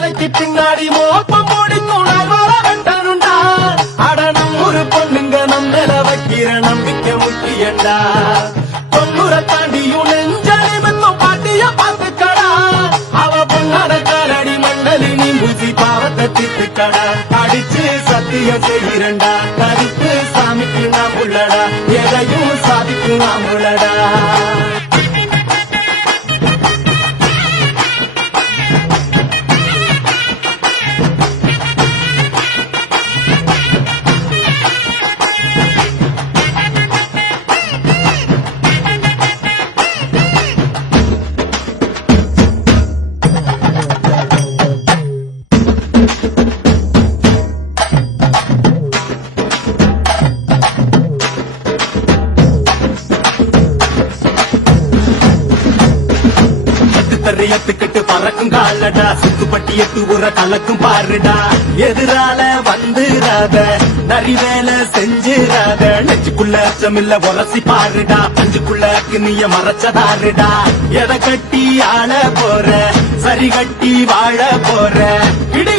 வேலைக்கு பின்னாடி மோப்பம் முடிக்கும் வர கண்டனுண்டா. அடனம் ஒரு பொண்ணுங்க நம்மள வைக்கிற நம்பிக்கை முக்கியண்டா. தொண்ணூரை தாண்டியும் நெஞ்சலிமத்தும் பாட்டிய பார்த்துக்கடா. அவ பொண்ணாட காலடி மண்டலி நீ பூசி பாவத்தை தீர்த்துக்கடா. அடிச்சு சத்தியம் செய்கிறண்டா. கருப்பு சாமிக்கு நாம் உள்ளடா. எதையும் சாதிக்கும் நாம் உள்ளடா. எத்துக்கிட்டு பறக்கும் காலடா. சுத்துப்பட்டி எட்டு உர கலக்கும் பாருடா. எதிரால வந்துராத நரி வேலை செஞ்சிராத. நெஞ்சுக்குள்ள அச்சமில்ல உரசி பாருடா. அஞ்சுக்குள்ள நீய மறைச்சதாருடா. எதை கட்டி ஆள போற சரி கட்டி வாழ போற. இடி